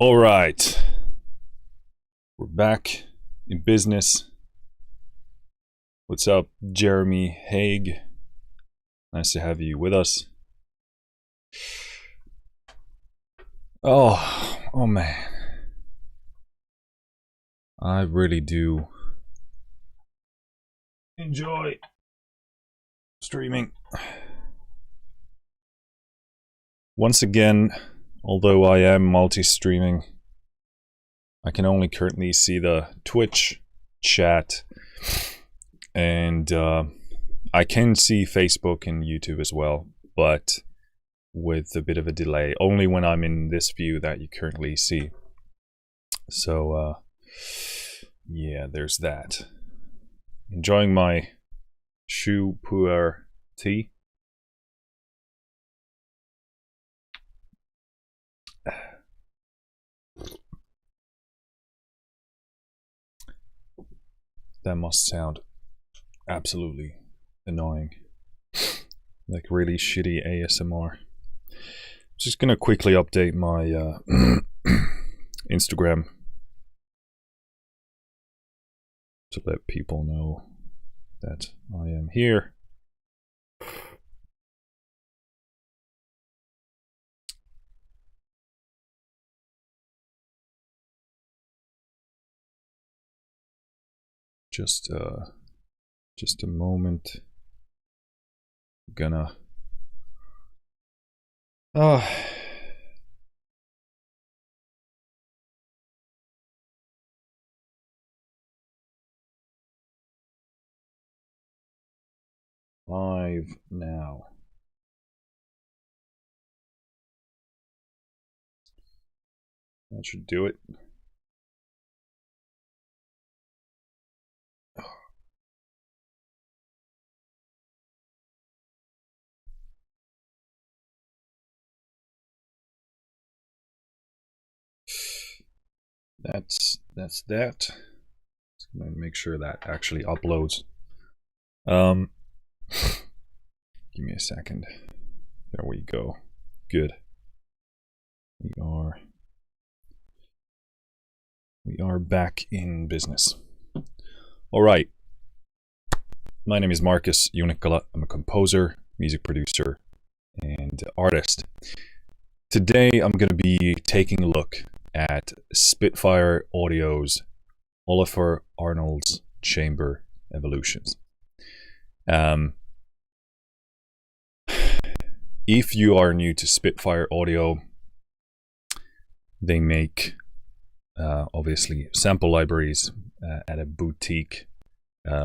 All right, we're back in business. What's up, Jeremy Haig? Nice to have you with us. Oh man, I really do enjoy streaming. Once again, although I am multi-streaming, I can only currently see the Twitch chat, and I can see Facebook and YouTube as well, but with a bit of a delay, only when I'm in this view that you currently see. So yeah, there's that. Enjoying my choux puer tea. That must sound absolutely annoying, like really shitty ASMR. Just gonna quickly update my Instagram to let people know that I am here. Just a moment. Gonna live now. That should do it. That's that. Just gonna make sure that actually uploads. Give me a second. There we go. Good. We are back in business. All right. My name is Markus Junnikkala. I'm a composer, music producer, and artist. Today I'm going to be taking a look at Spitfire Audio's Olafur Arnalds Chamber Evolutions. If you are new to Spitfire Audio, they make obviously sample libraries at a boutique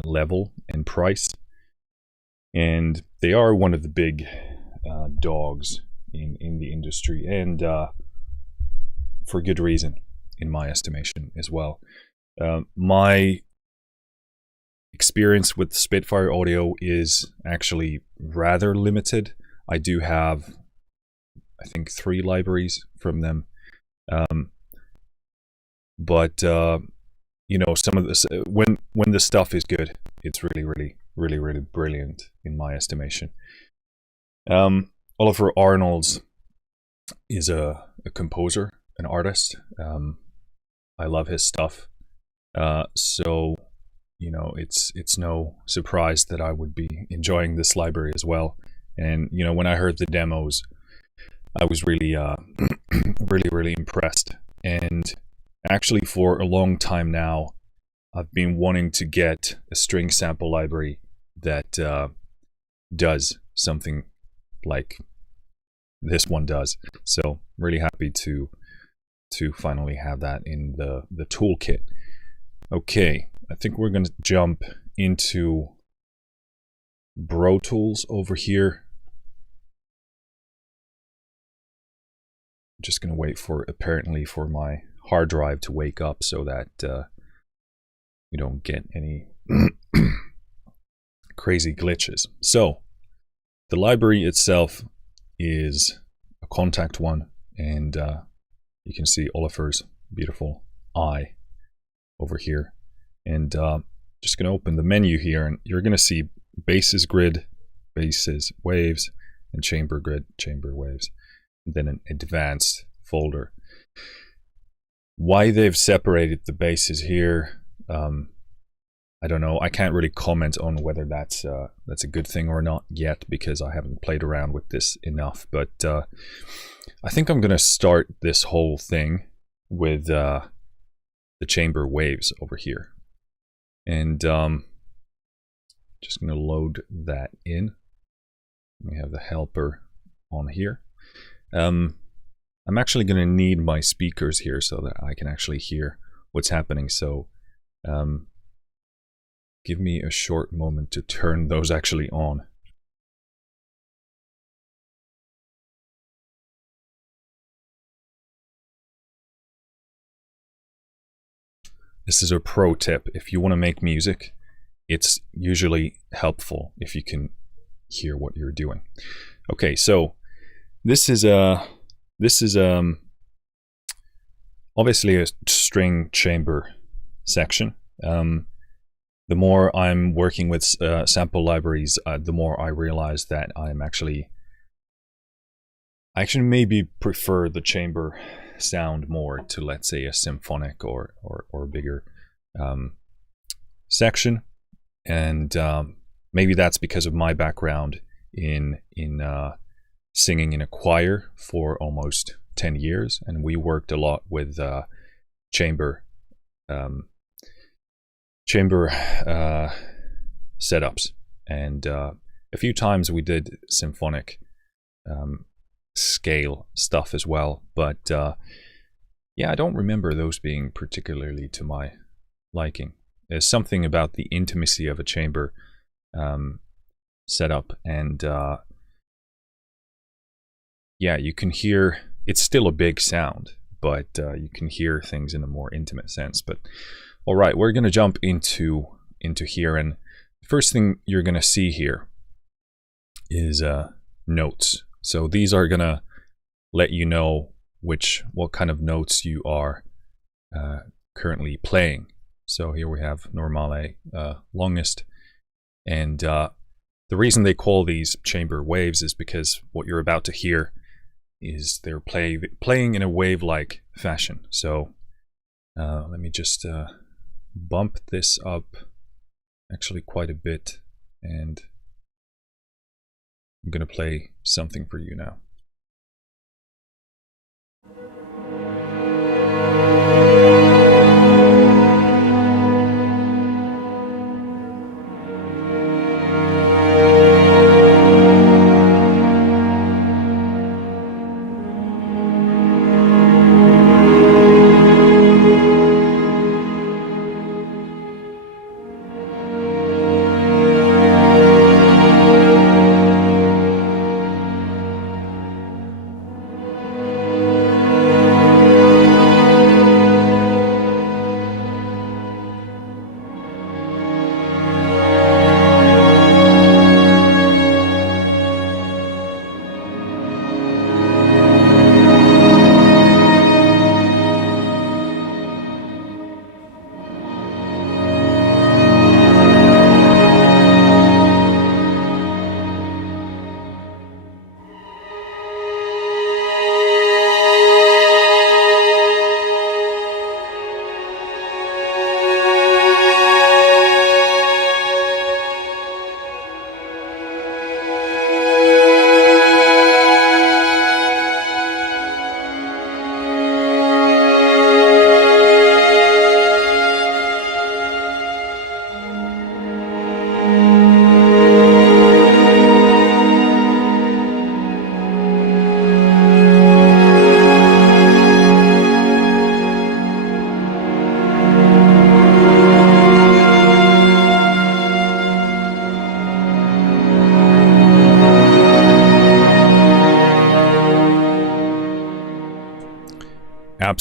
level and price, and they are one of the big dogs in the industry, and for good reason, in my estimation as well. My experience with Spitfire Audio is actually rather limited. I do have, I think, 3 libraries from them, but you know, some of this, when the stuff is good, it's really brilliant in my estimation. Olafur Arnalds is a composer, an artist. I love his stuff, so you know, it's no surprise that I would be enjoying this library as well. And you know, when I heard the demos, I was really really impressed. And actually, for a long time now, I've been wanting to get a string sample library that does something like this one does. So really happy to to finally have that in the toolkit. Okay, I think we're going to jump into Bro Tools over here. I'm just going to wait for, apparently, for my hard drive to wake up so that we don't get any crazy glitches. So the library itself is a Contact one, and you can see Olafur's beautiful eye over here. And just going to open the menu here, and you're going to see bases grid, bases waves, and chamber grid, chamber waves, and then an advanced folder. Why they've separated the bases here, I don't know. I can't really comment on whether that's a good thing or not yet, because I haven't played around with this enough. But I think I'm going to start this whole thing with the chamber waves over here. And just going to load that in. We have the helper on here. I'm actually going to need my speakers here so that I can actually hear what's happening. So give me a short moment to turn those actually on. This is a pro tip. If you want to make music, it's usually helpful if you can hear what you're doing. Okay, so this is obviously a string chamber section. The more I'm working with sample libraries, the more I realize that I actually maybe prefer the chamber sound more to, let's say, a symphonic or bigger section. And maybe that's because of my background in singing in a choir for almost 10 years, and we worked a lot with chamber setups, and a few times we did symphonic scale stuff as well, but yeah, I don't remember those being particularly to my liking. There's something about the intimacy of a chamber setup, and yeah, you can hear, it's still a big sound, but you can hear things in a more intimate sense. But all right, we're going to jump into here, and the first thing you're going to see here is notes. So these are going to let you know what kind of notes you are currently playing. So here we have normale, longest, and the reason they call these chamber waves is because what you're about to hear is they're playing in a wave-like fashion. So let me just bump this up actually quite a bit, and I'm going to play something for you now.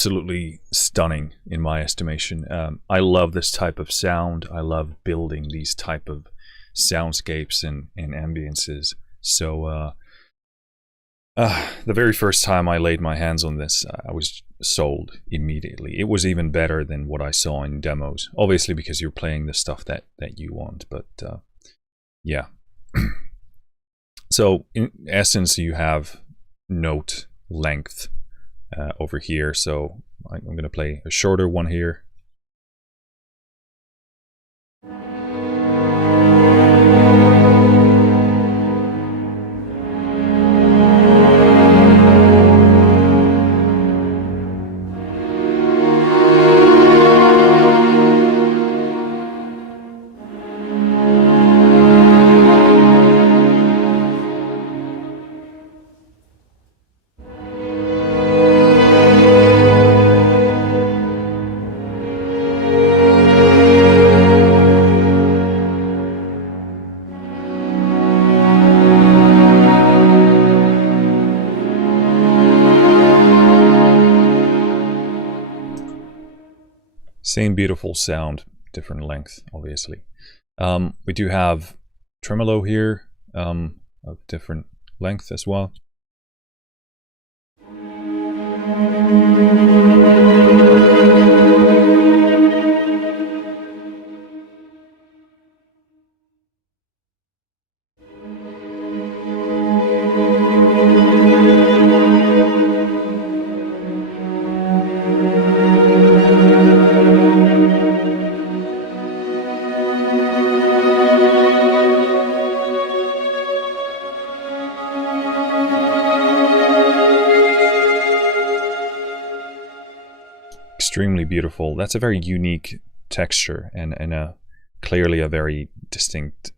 absolutely stunning in my estimation. I love this type of sound. I love building these type of soundscapes and ambiences. So the very first time I laid my hands on this, I was sold immediately. It was even better than what I saw in demos, obviously because you're playing the stuff that you want, but yeah. So in essence, you have note length over here, so I'm going to play a shorter one here. Same beautiful sound, different length, obviously. We do have tremolo here of different length as well. Extremely beautiful. That's a very unique texture and clearly a very distinct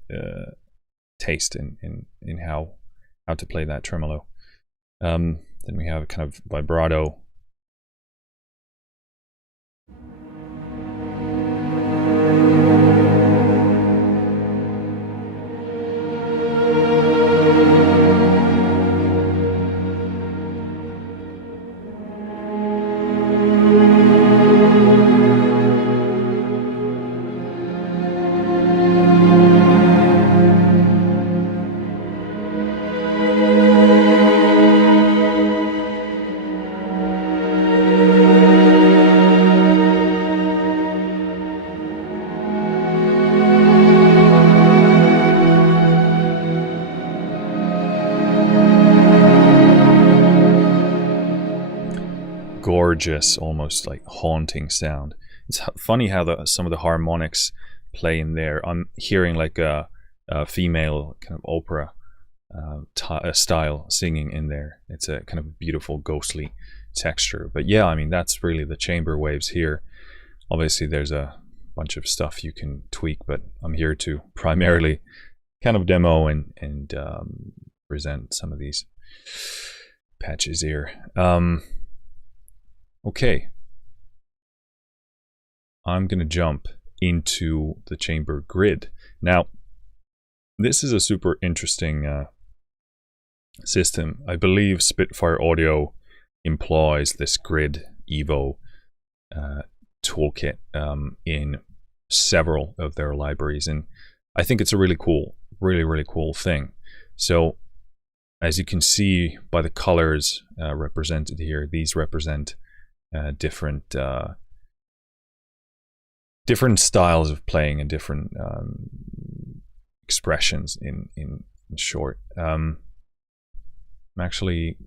taste in how to play that tremolo. Then we have kind of vibrato. Gorgeous, almost like haunting sound. It's funny how some of the harmonics play in there. I'm hearing like a female kind of opera style singing in there. It's a kind of beautiful ghostly texture. But yeah, I mean, that's really the chamber waves here. Obviously there's a bunch of stuff you can tweak, but I'm here to primarily kind of demo and present some of these patches here. Okay, I'm going to jump into the chamber grid. Now, this is a super interesting system. I believe Spitfire Audio employs this grid Evo toolkit in several of their libraries, and I think it's a really cool, really cool thing. So, as you can see by the colors represented here, these represent different styles of playing and different expressions in short. Actually,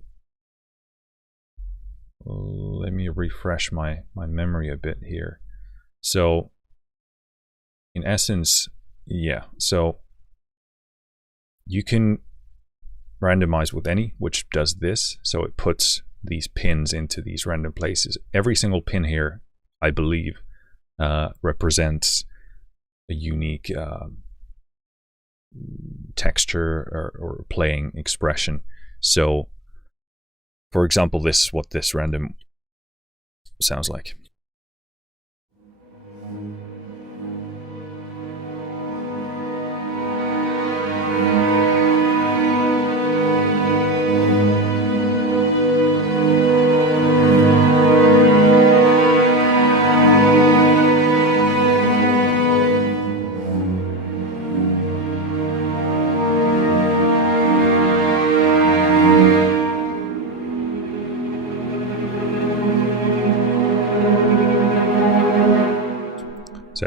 let me refresh my memory a bit here. So in essence, yeah, so you can randomize with any, which does this. So it puts these pins into these random places. Every single pin here, I believe, represents a unique texture or playing expression. So, for example, this is what this random sounds like.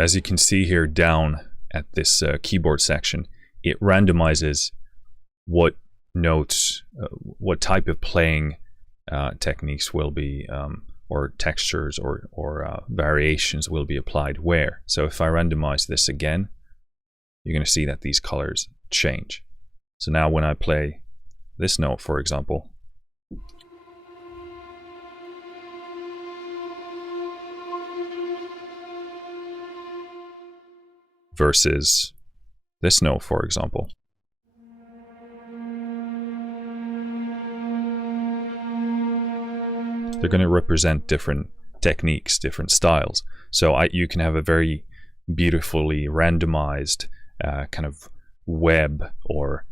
So as you can see here down at this keyboard section, it randomizes what notes, what type of playing techniques will be, or textures or variations will be applied where. So if I randomize this again, you're going to see that these colors change. So now when I play this note, for example, versus this note, for example, they're going to represent different techniques, different styles. So you can have a very beautifully randomized kind of web or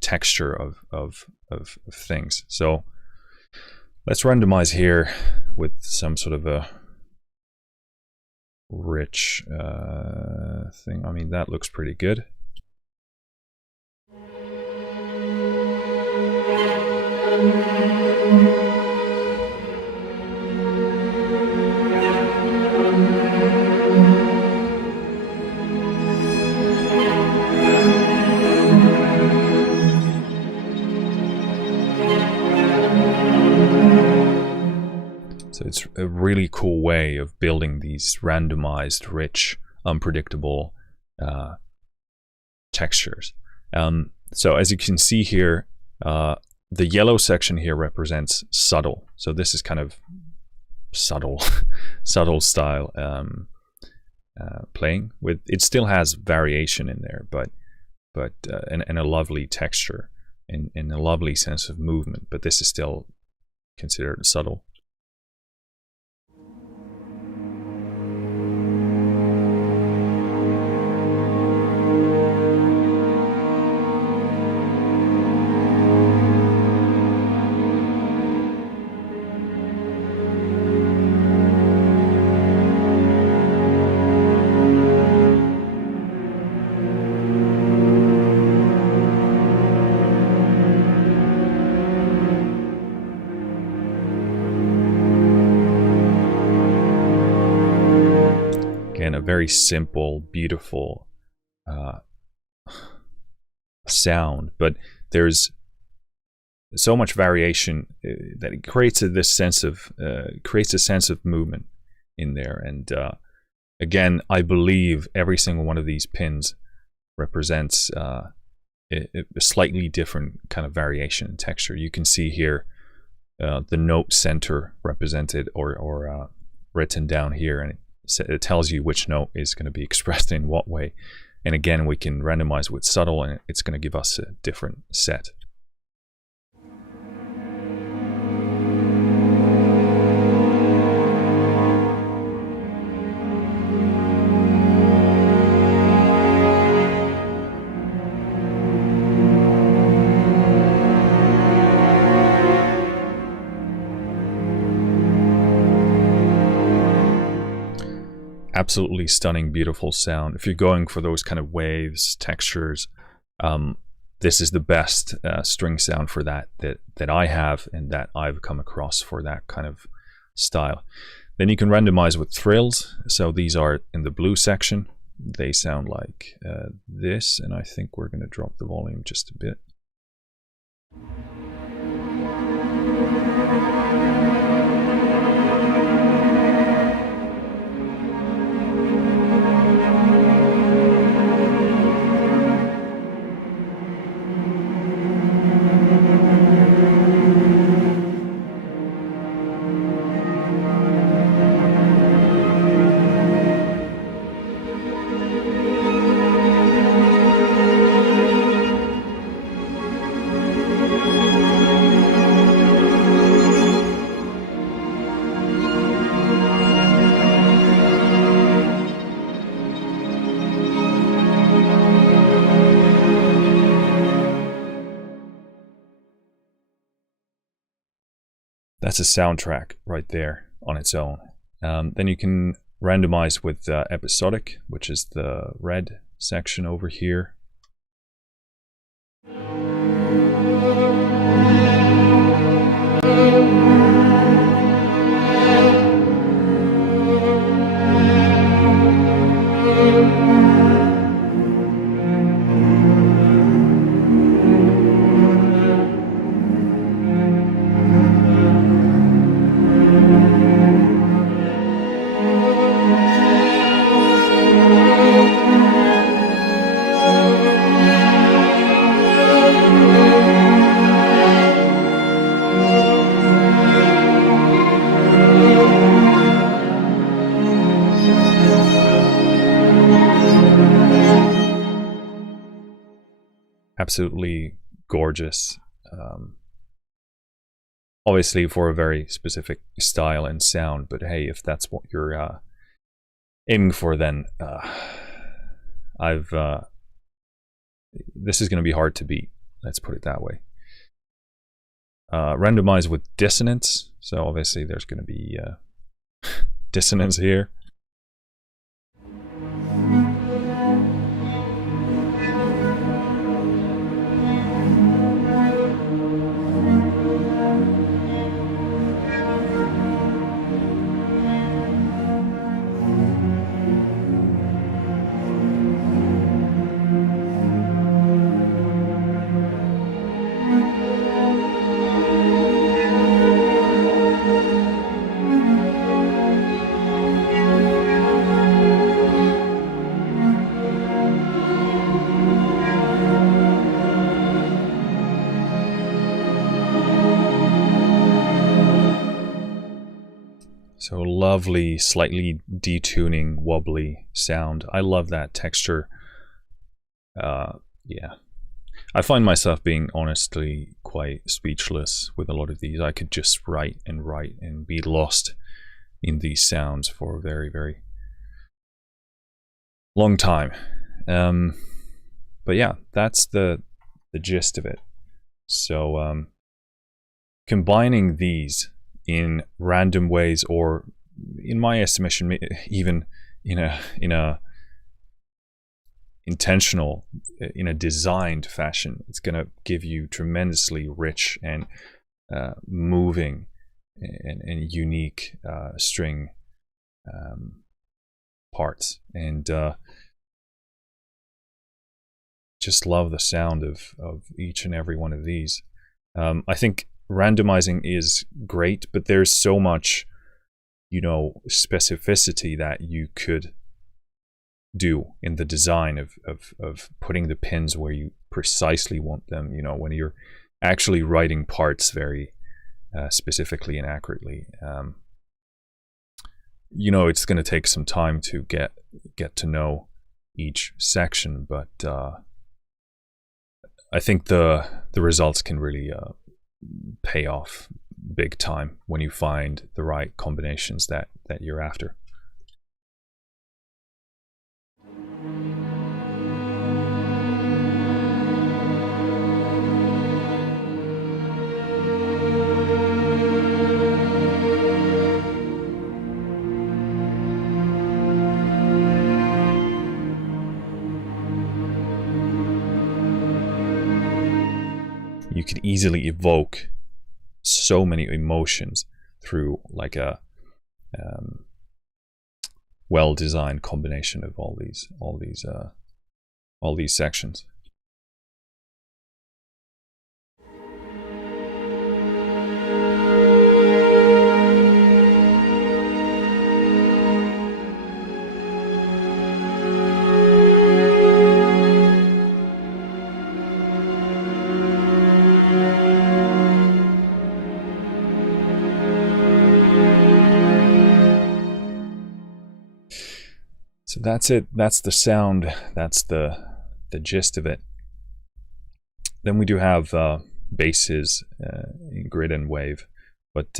texture of things. So let's randomize here with some sort of a rich thing. I mean, that looks pretty good. So it's a really cool way of building these randomized, rich, unpredictable textures. So as you can see here, the yellow section here represents subtle. So this is kind of subtle, subtle style playing. With it still has variation in there, but and a lovely texture and a lovely sense of movement. But this is still considered subtle. Again, a very simple, beautiful sound, but there's so much variation that it creates this sense of creates a sense of movement in there. And again, I believe every single one of these pins represents a slightly different kind of variation in texture. You can see here the note center represented or written down here, and it tells you which note is going to be expressed in what way. And again, we can randomize with subtle, and it's going to give us a different set. Absolutely stunning, beautiful sound. If you're going for those kind of waves, textures, this is the best string sound for that I have and that I've come across for that kind of style. Then you can randomize with thrills. So these are in the blue section. They sound like this, and I think we're going to drop the volume just a bit. That's a soundtrack right there on its own. Then you can randomize with episodic, which is the red section over here. absolutely gorgeous. Obviously for a very specific style and sound, but hey, if that's what you're aiming for, then this is going to be hard to beat. Let's put it that way. Randomize with dissonance. So obviously there's going to be dissonance here. So lovely, slightly detuning, wobbly sound. I love that texture. Yeah. I find myself being honestly quite speechless with a lot of these. I could just write and write and be lost in these sounds for a very, very long time. But yeah, that's the gist of it. So combining these in random ways, or in my estimation, even in a intentional, in a designed fashion, it's going to give you tremendously rich and moving and unique string parts, and just love the sound of each and every one of these. I think randomizing is great, but there's so much, specificity that you could do in the design of putting the pins where you precisely want them, when you're actually writing parts very specifically and accurately. It's going to take some time to get to know each section, but I think the results can really pay off big time when you find the right combinations that you're after. You could easily evoke so many emotions through like a well-designed combination of all these sections. So that's it. That's the sound. That's the gist of it. Then we do have basses in grid and wave, but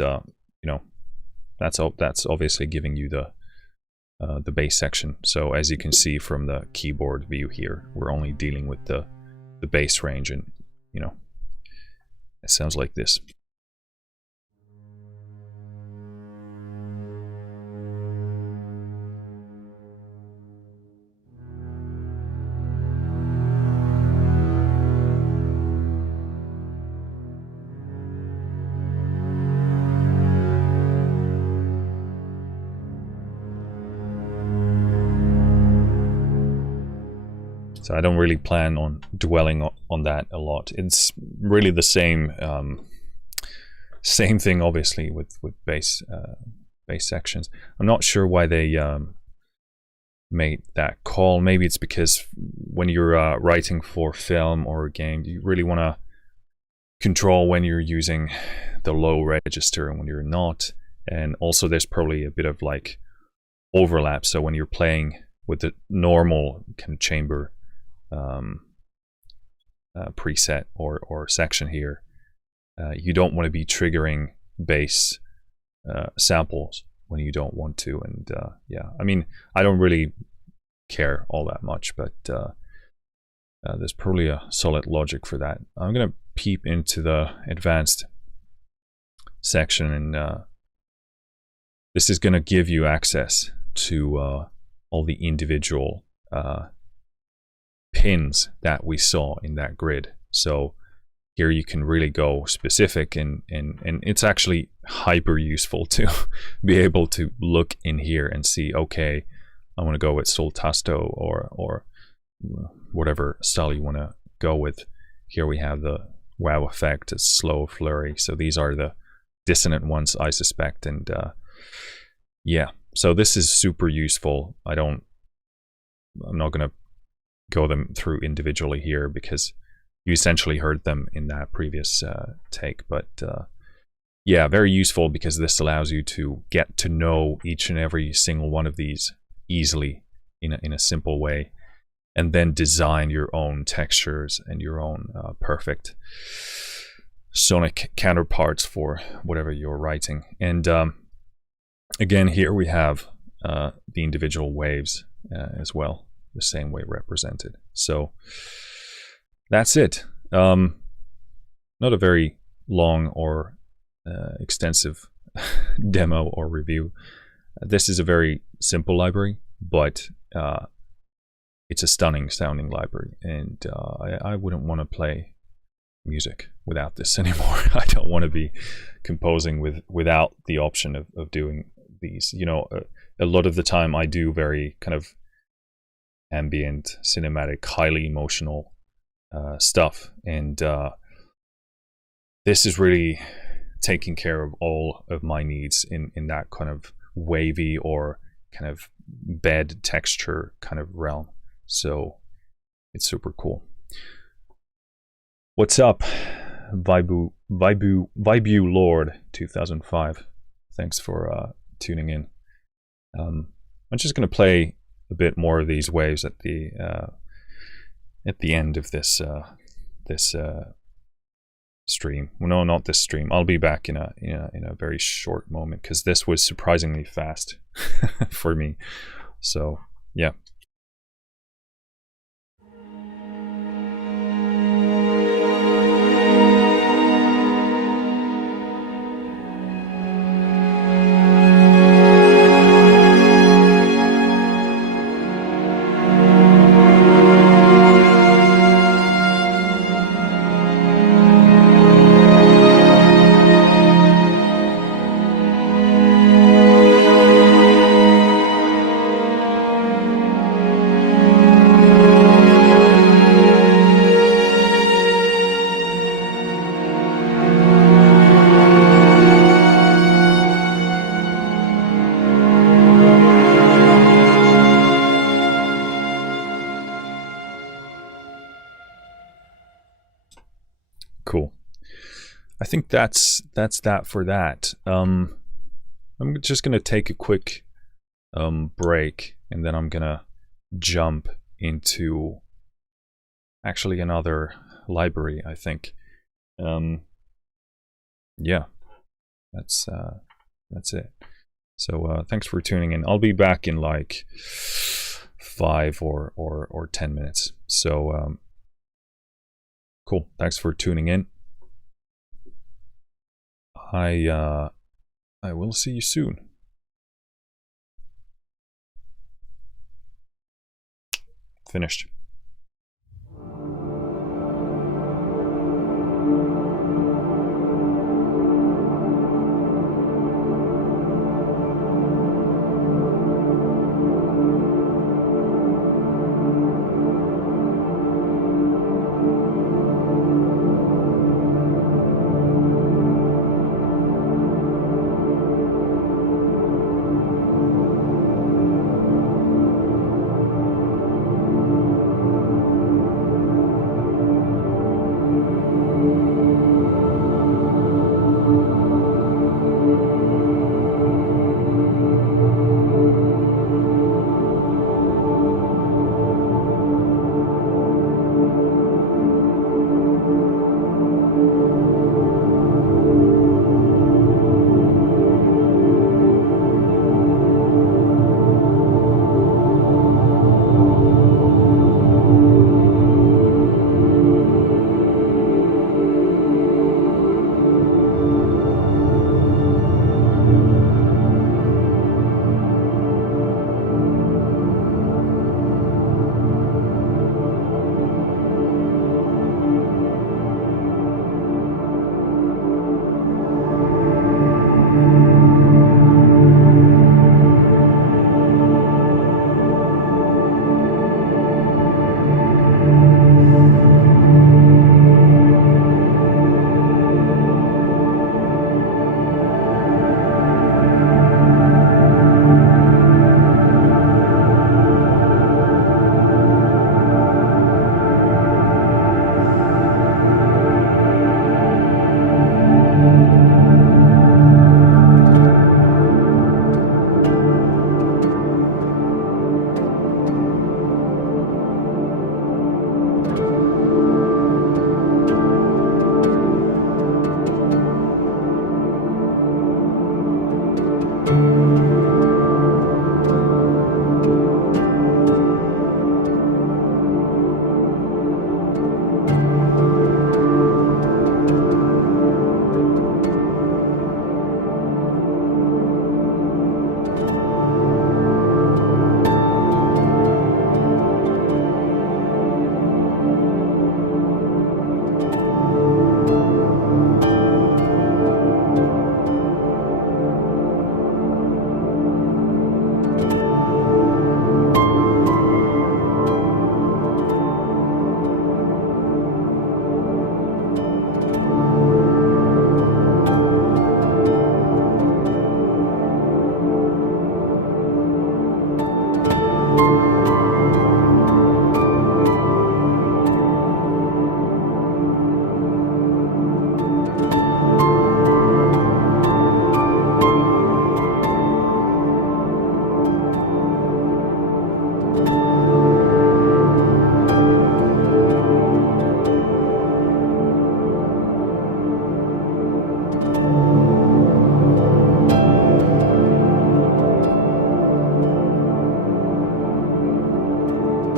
that's obviously giving you the bass section. So as you can see from the keyboard view here, we're only dealing with the bass range, and it sounds like this. So I don't really plan on dwelling on that a lot. It's really the same thing, obviously, with bass sections. I'm not sure why they made that call. Maybe it's because when you're writing for film or a game, you really want to control when you're using the low register and when you're not. And also there's probably a bit of like overlap. So when you're playing with the normal kind of chamber preset or section here. You don't want to be triggering bass samples when you don't want to. And yeah, I mean, I don't really care all that much, but there's probably a solid logic for that. I'm going to peep into the advanced section, and this is going to give you access to all the individual pins that we saw in that grid. So here you can really go specific, and it's actually hyper useful to be able to look in here and see, okay, I want to go with sol tasto or whatever style you want to go with. Here we have the wow effect, it's slow flurry. So these are the dissonant ones, I suspect. And yeah, so this is super useful. I'm not going to go them through individually here because you essentially heard them in that previous take. But yeah, very useful because this allows you to get to know each and every single one of these easily in a simple way, and then design your own textures and your own perfect sonic counterparts for whatever you're writing. And again, here we have the individual waves as well, the same way represented. So that's it. Not a very long or extensive demo or review. This is a very simple library, but it's a stunning sounding library, and I wouldn't want to play music without this anymore. I don't want to be composing without the option of doing these. You know, a lot of the time I do very kind of ambient, cinematic, highly emotional stuff, and this is really taking care of all of my needs in that kind of wavy or kind of bed texture kind of realm. So it's super cool. What's up, Vibu Lord 2005? Thanks for tuning in. I'm just going to play a bit more of these waves at the end of this stream. Well, no, not this stream. I'll be back in a very short moment because this was surprisingly fast for me. So yeah. Cool. I think that's that for that. I'm just gonna take a quick break, and then I'm gonna jump into actually another library, I think. Yeah, that's it. So thanks for tuning in. I'll be back in like 5 or 10 minutes. So cool. Thanks for tuning in. I will see you soon. Finished.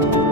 you.